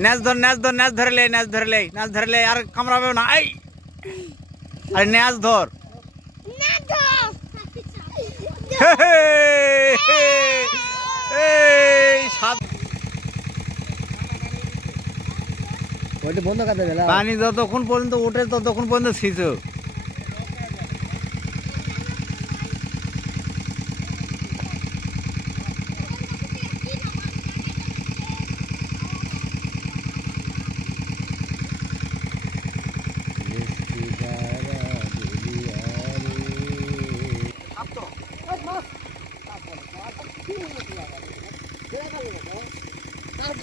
ধরো ধর ন্যাচ ধর ন্যাচ ধরলে আর কামড়াবে না এই। আরে ন্যাচ ধর। পানি যতক্ষণ পর্যন্ত ওঠে ততক্ষণ পর্যন্ত সিঁচো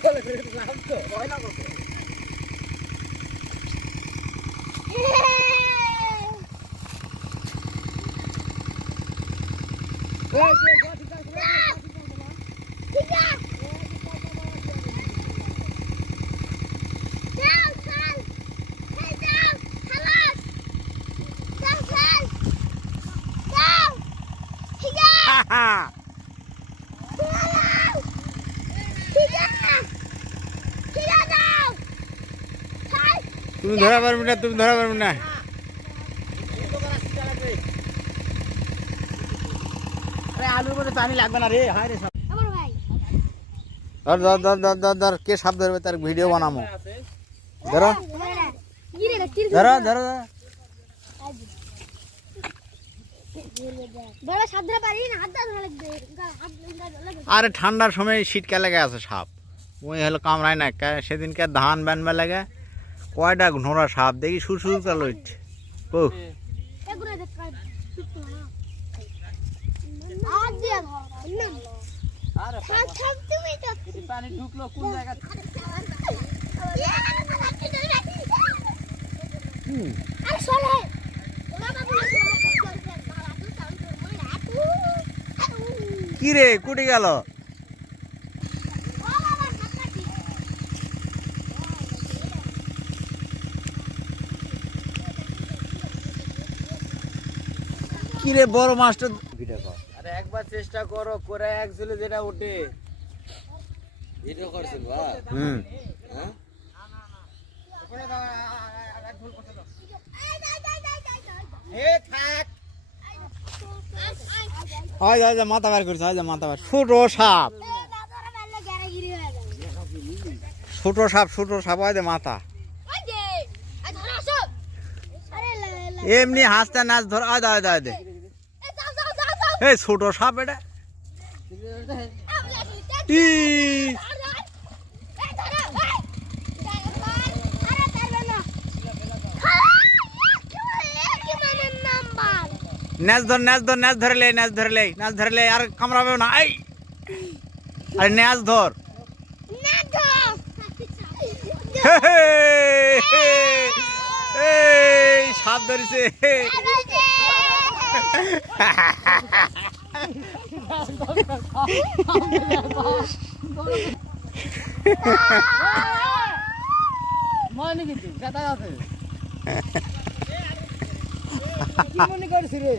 Hey, ¡Eh! hey. তুমি ধরা পারবি না তুমি ধরা পারবি না। আলুর মধ্যে পানি লাগবে না রে হায় রে আমার ভাই। ধর ধর ধর ধর ধর ধর কে সাপ ধরবে তার ভিডিও বানাবো ধরো। গিরে রে তীর ধরো ধরো ধরো। বড় সাদরা পারি না হাত ধরা লাগবে। হাত লাগবে আরে ঠান্ডার সময় শীতকালে লেগে আছে সাপ। ওই হলো কামড়ায় না কে- সেদিনকে ধান বানবে লাগে কয়টা ঘোড়া সাপ? দেখি সুর সুর করে লইছে ও। পানি ঢুকলো কোন জায়গা কি রে, কুটি গেল? কি রে বড় মাছটা ভিডিও কর। আরে একবার চেষ্টা করো করে এক ঝুলে যেটা ওঠে। ভিডিও করছেন বা হুম। হ্যাঁ? হয় যায় মাথা বার করছে হয় যায় মাথা বার। ছোট সাপ। ছোট সাপ ছোট সাপ হয় যে মাথা এমনি হাসতে নাচ ধর আয় দা আয় দা আয় দে। এই ছোট সাপ এটা। নাচ ধর নাচ ধর নাচ ধরলে নাচ ধরলে নাচ ধরলে আর কামড়াবে না, এই। আরে নাচ ধর। সাপ ধরেছে। মনে কিছু কথা আছে কি মনে করছি রে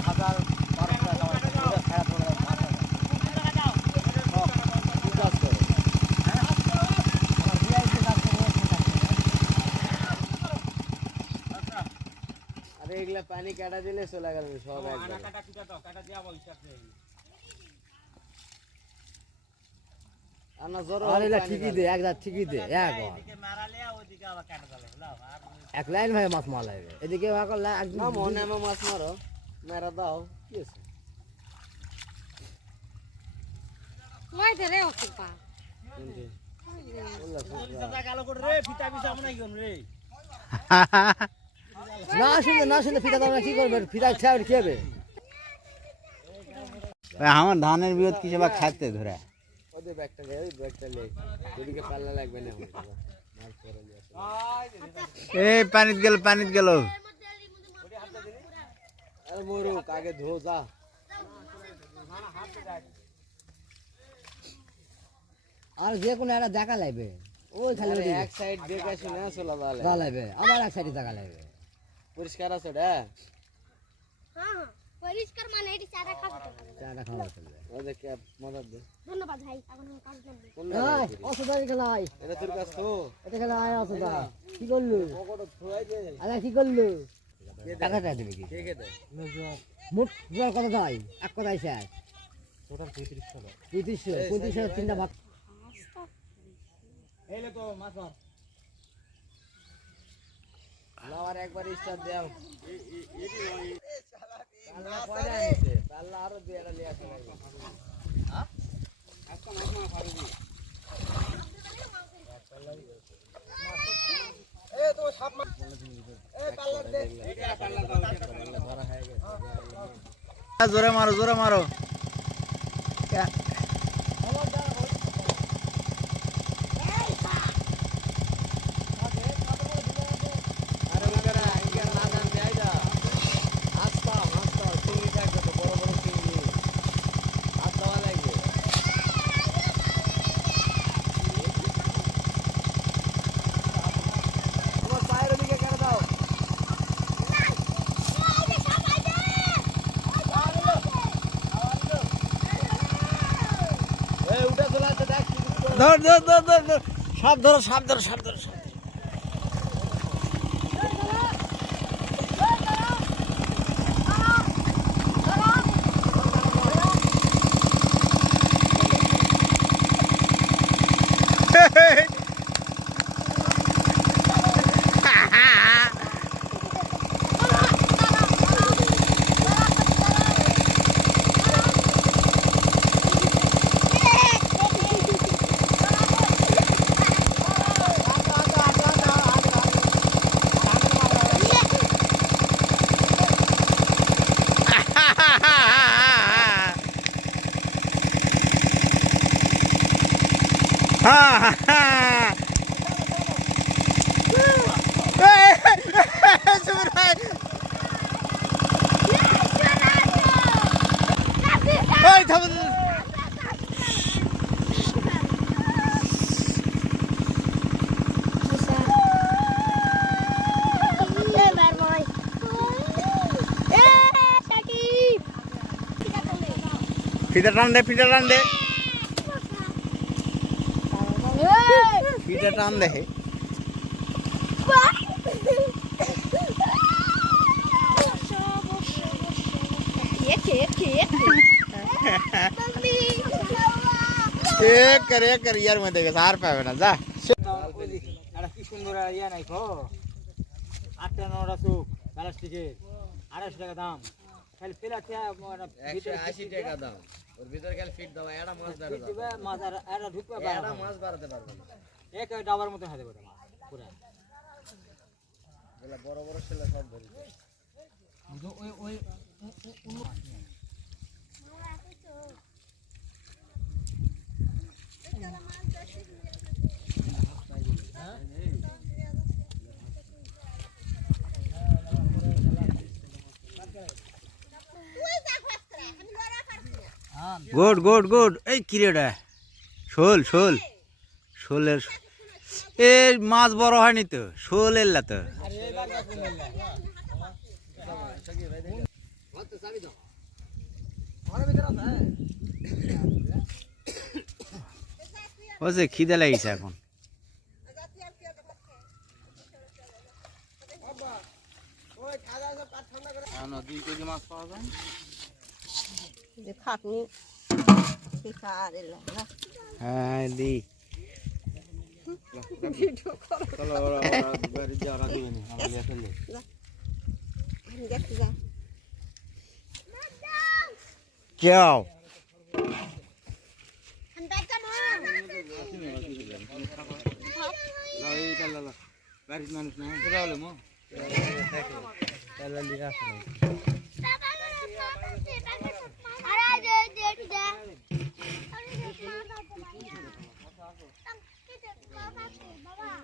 হাজার বারোশো টাকা আরে এগুলা পানি কাটা দিলে চলে গেল সব একবারে। আনা জোর আরে এলা ঠিকই দে এক রাত ঠিকই দে এক এক লাইন ভাই মাছ মারা এদিকে ভাগ না মনে মাছ মারো। মেরা দাও কি আছে। না শুনলে না শুনলে ফিতা দাও কি করবে ফিতা খেয়ে খেয়ে আমার ধানের বিয়ত কিছু বা খাইতে ধরে? ওদের ব্যাগটা ওই লে ওদিকে পাল্লা লাগবে না। এই পানিত গেল পানিত গেল। মরুক আগে ধো যা। আর যে কোনো একটা দেখা লাগবে। ওই খালি এক সাইড দেখে শুনে চলা দেখা লাগবে আবার এক সাইডে দেখা লাগবে। পরিষ্কার আছে হ্যাঁ পরিষ্কার মানে এটি চাটা খাব। চাটা খাওয়া চলবে ওই দেখ মজা দে। ধন্যবাদ ভাই এখন কাজ করবে এই, অসুবিধা খেলাই এটা তোর কাছ তো। এটা খেলাই অসুবিধা কি করলু? পকেটে থুয়াই দে আরে কি করলু? কে দেয়? টাকাটা দেবে কি? কে কে দেয় মোট জোয়ার কত দেয় এক কথাই শেষ। ওটার পঁয়ত্রিশশো পঁয়ত্রিশশো পঁয়ত্রিশশো তিনটা ভাগ। লাওয়ার একবার স্টার দাও। পাল্লা কয়টা আনিছে? পাল্লা আরও দুই একটা লিয়ে আসা লাগবে। জোরে মারো জোরে মারো আরে বাবারা, ইনকার না জানতে আইডা। আস্তা, আস্তা, চিংড়ি থাকবে তো, বড় বড় চিংড়ি। হাত দেওয়া লাগবে। তোমার পায়ের ওদিকে কেন দাও? এই, উঠে চলে আসছে, দেখ কি কিছু করে। ধর ধর ধর ধর ধর সাপ ধরো সাপ ধরো সাপ ধরো সাপ ধরো। এই থামুন এবার ভাই এ সাকিব ঠিক আছে ফিটা টান দে ফিটা টান দে এই ফিটা টান দে এ করে করে ইয়ার মধ্যে গেছে আর পাবে না যা একটা কি সুন্দর ইয়া নাই খো আটটা নটা চুপ প্লাস্টিকের আড়াইশো টাকা দাম খালি ফেলাতে একশো আশি টাকা দাম ওর ভিতরে খালি ফিট দাও একটা মাছ ধরে দাও দিবে মাছ আর একটা ঢুকবে একটা মাছ বাড়াতে পারবে না এক ডাবার মতো হাতে পারে মাছ পুরা বড় বড় ছেলে সব ধরে ওই ওই গুড গুড গুড। এই কিরেটা শোল শোল। শোলের এ, মাছ বড় হয়নি তো? শোল এল্লা তো। ও যে খিদে লাগিছে এখন। দুই কেজি মাছ পাওয়া যায়? যে খাটনি না? হ্যাঁ দি। চলো ওরা ওরা বাবা